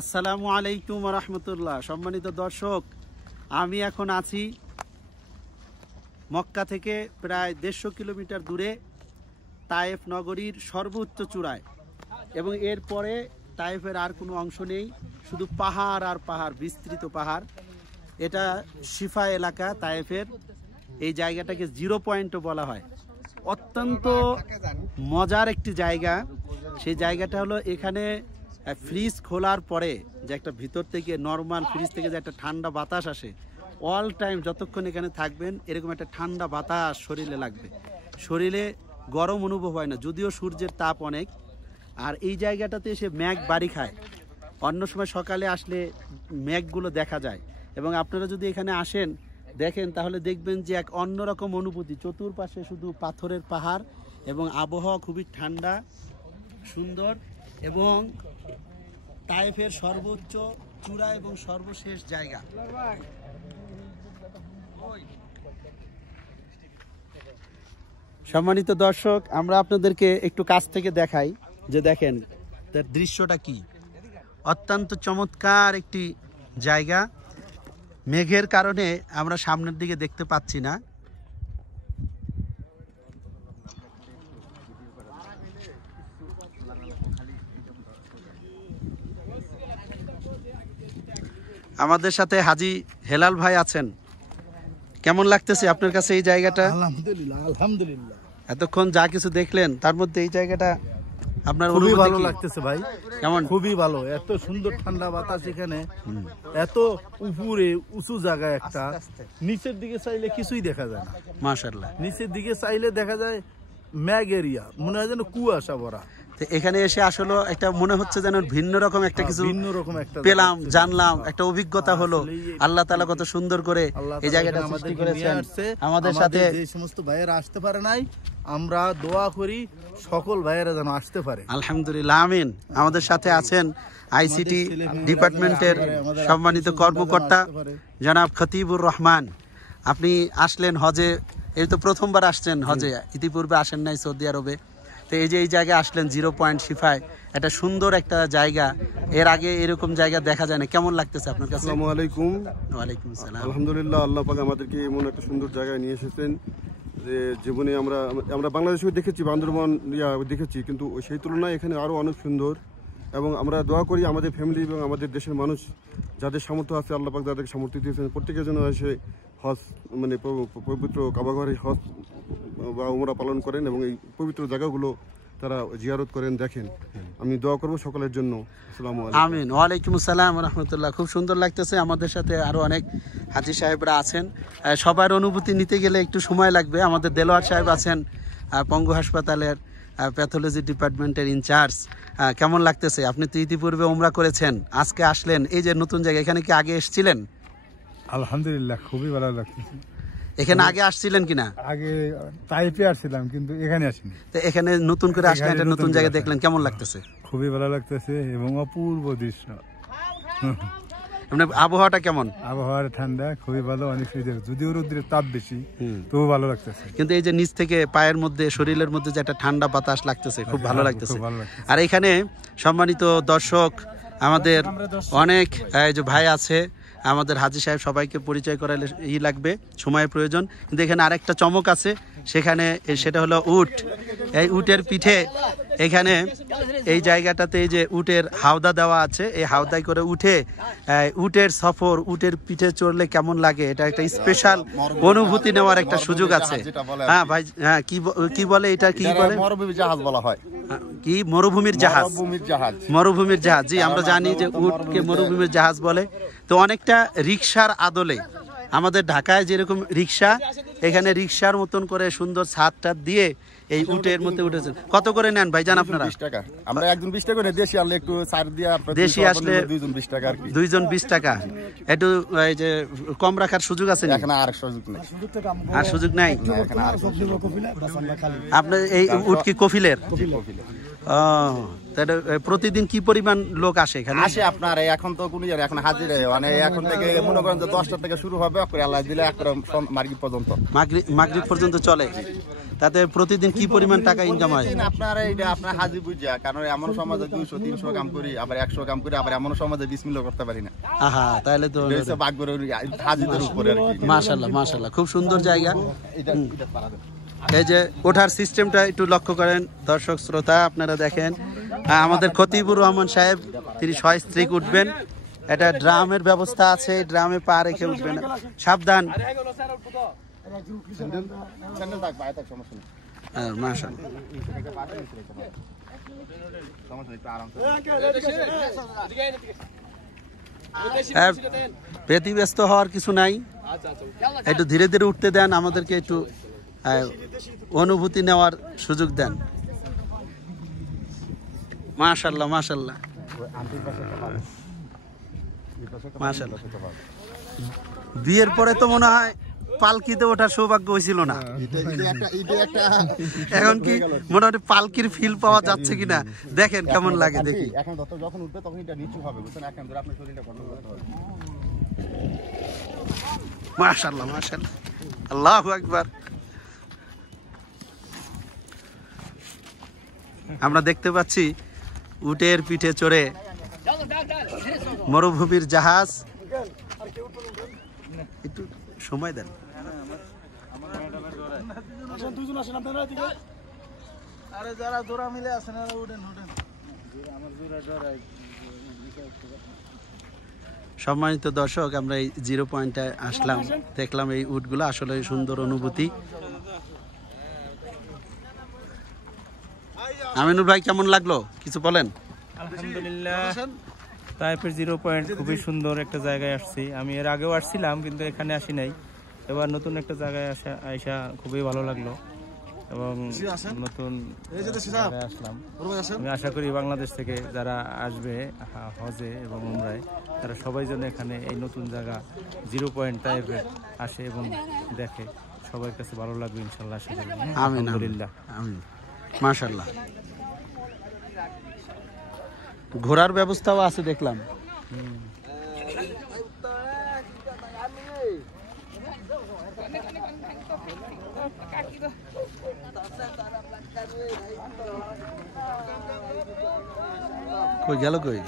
আসসালামু আলাইকুম ওয়া রাহমাতুল্লাহ। সম্মানিত দর্শক, আমি এখন আছি মক্কা থেকে প্রায় 150 কিলোমিটার দূরে তায়েফ নগরীর সর্বোচ্চ চূড়ায়, এবং এরপরে তায়েফের আর কোনো অংশ নেই, শুধু পাহাড় আর পাহাড়, বিস্তৃত পাহাড়। এটা শিফা এলাকা তায়েফের। এই জায়গাটাকে জিরো পয়েন্টও বলা হয়। অত্যন্ত মজার একটি জায়গা। সেই জায়গাটা হলো, এখানে ফ্রিজ খোলার পরে যে একটা ভিতর থেকে নর্মাল ফ্রিজ থেকে যে একটা ঠান্ডা বাতাস আসে, অল টাইম যতক্ষণ এখানে থাকবেন এরকম একটা ঠান্ডা বাতাস শরীরে লাগবে। শরীরে গরম অনুভব হয় না, যদিও সূর্যের তাপ অনেক। আর এই জায়গাটাতে এসে মেঘ বাড়ি খায়। অন্য সময় সকালে আসলে মেঘগুলো দেখা যায়, এবং আপনারা যদি এখানে আসেন দেখেন তাহলে দেখবেন যে এক অন্যরকম অনুভূতি। চতুর্পাশে শুধু পাথরের পাহাড় এবং আবহাওয়া খুবই ঠান্ডা সুন্দর, এবং তায়েফের সর্বোচ্চ চূড়া এবং সর্বশেষ জায়গা। সম্মানিত দর্শক, আমরা আপনাদেরকে একটু কাছ থেকে দেখাই যে দেখেন তার দৃশ্যটা কি। অত্যন্ত চমৎকার একটি জায়গা। মেঘের কারণে আমরা সামনের দিকে দেখতে পাচ্ছি না। আমাদের সাথে হাজী হেলাল ভাই আছেন। কেমন লাগতেছে আপনার কাছে এই জায়গাটা? আলহামদুলিল্লাহ, আলহামদুলিল্লাহ। এতক্ষণ যা কিছু দেখলেন তার মধ্যে এই জায়গাটা আপনার খুবই ভালো লাগতেছে ভাই। কেমন? খুবই ভালো। এত সুন্দর ঠান্ডা বাতাস এখানে, এত উপরে উঁচু জায়গায় একটা, নিচের দিকে চাইলে কিছুই দেখা যায় না। মাশাআল্লাহ। নিচের দিকে চাইলে দেখা যায় ম্যাগ এরিয়া, মনে হয় যেন কুয়াশা ভরা। এখানে এসে আসলে একটা মনে হচ্ছে যেন ভিন্ন রকম একটা কিছু ভিন্ন রকম একটা পেলাম, জানলাম, একটা অভিজ্ঞতা হলো। আল্লাহ তাআলা কত সুন্দর করে এই জায়গাটা সৃষ্টি করেছেন। আমাদের সাথে যে সমস্ত ভাইয়েরা আসতে পারে নাই, আমরা দোয়া করি সকল ভাইয়েরা যেন আসতে পারে। আলহামদুলিল্লাহ, আমিন। আমাদের সাথে আছেন আইসিটি ডিপার্টমেন্টের সম্মানিত কর্মকর্তা জনাব খতিবুর রহমান। আপনি আসলেন হজে, এই তো প্রথমবার আসছেন হজে, ইতিপূর্বে আসেন নাই সৌদি আরবে। তো এই যে এই জায়গায় আসলেন জিরো পয়েন্ট শিফায়, একটা সুন্দর একটা জায়গা। এর আগে এরকম জায়গা দেখা যায় না। কেমন লাগতেছে আপনার কাছে? আসসালামু আলাইকুম। ওয়ালাইকুম আসসালাম। আলহামদুলিল্লাহ, আল্লাহ পাক আমাদেরকে এমন একটা সুন্দর জায়গায় নিয়ে এসেছেন যে জীবনে আমরা বাংলাদেশে দেখেছি, বান্দরবান দেখেছি, কিন্তু সেই তুলনায় এখানে আরও অনেক সুন্দর। এবং আমরা দোয়া করি আমাদের ফ্যামিলি এবং আমাদের দেশের মানুষ যাদের সামর্থ্য আছে, আল্লাহ পাক যাদেরকে সামর্থ্য দিয়েছেন, প্রত্যেকের জন্য এসে হজ মানে পবিত্র কাবা ঘরে হজ বা উমরা পালন করেন এবং এই পবিত্র জায়গাগুলো তারা জিয়ারত করেন, দেখেন। আমি দোয়া করবো সকলের জন্য। আসসালামু আলাইকুম। আমিন। ওয়ালাইকুম আসসালাম রাহমাতুল্লাহ। খুব সুন্দর লাগতেছে। আমাদের সাথে আরো অনেক হাজী সাহেবরা আছেন। সবার অনুভূতি নিতে গেলে একটু সময় লাগবে। আমাদের দেলোয়ার সাহেব আছেন পঙ্গু হাসপাতালের প্যাথোলজি ডিপার্টমেন্টের ইনচার্জ। কেমন লাগতেছে? আপনি তো ইতিপূর্বে উমরা করেছেন, আজকে আসলেন এই যে নতুন জায়গা, এখানে কি আগে এসেছিলেন? আলহামদুলিল্লাহ, খুবই ভালো লাগতেছে। এখানে আগে আসছিলেন কিনা? আগে তাইপে আসছিলাম, কিন্তু এখানে আসিনি। তো এখানে নতুন করে আসলে একটা নতুন জায়গা দেখলেন, কেমন লাগতেছে? খুবই ভালো লাগতেছে এবং অপূর্ব দৃশ্য। মানে আবহাওয়াটা কেমন? আবহাওয়ার ঠান্ডা, খুবই ভালো। অনেক সুন্দর, যদিও রোদ্রের তাপ বেশি, তবু ভালো লাগতেছে। কিন্তু এই যে নিচ থেকে পায়ের মধ্যে, শরীরের মধ্যে যে একটা ঠান্ডা বাতাস লাগতেছে, খুব ভালো লাগতেছে। আর এখানে সম্মানিত দর্শক, আমাদের অনেক যে ভাই আছে, আমাদের হাজী সাহেব সবাইকে পরিচয় করালে লাগবে, সময়ের প্রয়োজন। কিন্তু এখানে আরেকটা চমক আছে, সেটা হলো উট। এই উটের পিঠে এখানে এই জায়গাটাতে এই যে উটের হাওদা দেওয়া আছে, এই হাওদায় করে উটের সফর, উটের পিঠে চড়লে কেমন লাগে, এটা একটা স্পেশাল অনুভূতি নেওয়ার একটা সুযোগ আছে। হ্যাঁ ভাই, হ্যাঁ কি বলে এটা? কি বলে? মরুভূমির জাহাজ বলা হয়। কি মরুভূমির জাহাজ? মরুভূমির জাহাজ, জি। আমরা জানি যে উটকে মরুভূমির জাহাজ বলে। তো অনেকটা রিক্সার আদলে, আমাদের ঢাকায় যেরকম রিক্সা, এখানে রিক্সার মতন করে সুন্দর ছাদ দিয়ে এই উটের মধ্যে উঠেছেন। কত করে নেন ভাইজান আপনারা? 20 টাকা। আমরা একজন 20 টাকা করে, দেশি আসলে একটু ছাড় দিয়ে, দেশি আসলে দুইজন 20 টাকা আর কি। দুইজন 20 টাকা। একটু এই যে কম রাখার সুযোগ আছে না? এখানে আর সুযোগ নেই। আর সুযোগ নাই? এখানে আর আপনার এই উট কি কফিলের? ও তাহলে প্রতিদিন কি পরিমাণ লোক আসে এখানে? আসে আপনার এখন তো কোনো জায়গায় এখন হাজিরা মানে এখন থেকে মনে করেন যে 10টা থেকে শুরু হবে করে আল্লাহ দিলে মাগরিব পর্যন্ত মাগরিব পর্যন্ত চলে। তাতে প্রতিদিন কি পরিমাণ টাকা ইনকাম হয়? আপনার এইটা আপনার হাজি বুঝা, কারণ এমন সমাজে 200-300 কাম করি, আবার 100 কাম করি, আবার এমন সমাজে বিসমিল্লাহ করতে পারি না। আহা, তাহলে তো ভাগ্যের হাজিদের উপরে আর কি। মাশাআল্লাহ মাশাআল্লাহ, খুব সুন্দর জায়গা। এই যে ওঠার সিস্টেমটা একটু লক্ষ্য করেন দর্শক শ্রোতা, আপনারা দেখেন আমাদের খতিবুর রহমান সাহেব তিনি সস্ত্রীক উঠবেন। এটা ড্রামের ব্যবস্থা আছে, ড্রামে পা রেখে উঠবেন, সাবধান। মাশাআল্লাহ, ব্যতিব্যস্ত হওয়ার কিছু নাই, একটু ধীরে ধীরে উঠতে দেন, আমাদেরকে একটু অনুভূতি নেওয়ার সুযোগ দেন। মাশাআল্লাহ মাশাআল্লাহ মাশাআল্লাহ। বিয়ের পরে তো মনে হয় পালকিতে ওঠার সৌভাগ্য হয়েছিল না, এখন কি মোটামুটি পালকির ফিল পাওয়া যাচ্ছে কিনা দেখেন কেমন লাগে দেখি। এখন যখন উঠবে তখন এটা নিচু হবে, বুঝছেন, এখন ধরে আপনার শরীরটা কন্ট্রোল করতে হবে। মাশাআল্লাহ মাশাআল্লাহ, আল্লাহু আকবার। আমরা দেখতে পাচ্ছি উটের পিঠে চড়ে মরুভূমির জাহাজ। একটু সময় দেন। সম্মানিত দর্শক, আমরা এই 0 পয়েন্টে আসলাম, দেখলাম এই উটগুলো আসলে সুন্দর অনুভূতি। আমিনুল ভাই কেমন লাগলো কিছু বলেন? আলহামদুলিল্লাহ, তাইফের 0 পয়েন্ট খুবই সুন্দর একটা জায়গায় আসছি। আমি এর আগেও আসছিলাম কিন্তু এখানে আসি নাই, এবার নতুন একটা জায়গায় আসা খুবই ভালো লাগলো এবং নতুন জায়গায় আসলাম। আমি আশা করি বাংলাদেশ থেকে যারা আসবে হজে এবং উমরায় তারা সবাই যেন এখানে এই নতুন জায়গা 0 পয়েন্ট তাইফে আসে এবং দেখে, সবার কাছে ভালো লাগবে ইনশাল্লাহ। আশা করি। আলহামদুলিল্লাহ, আমিন, মাশাআল্লাহ। ঘোরার ব্যবস্থাও আছে দেখলাম। কই গেল কই?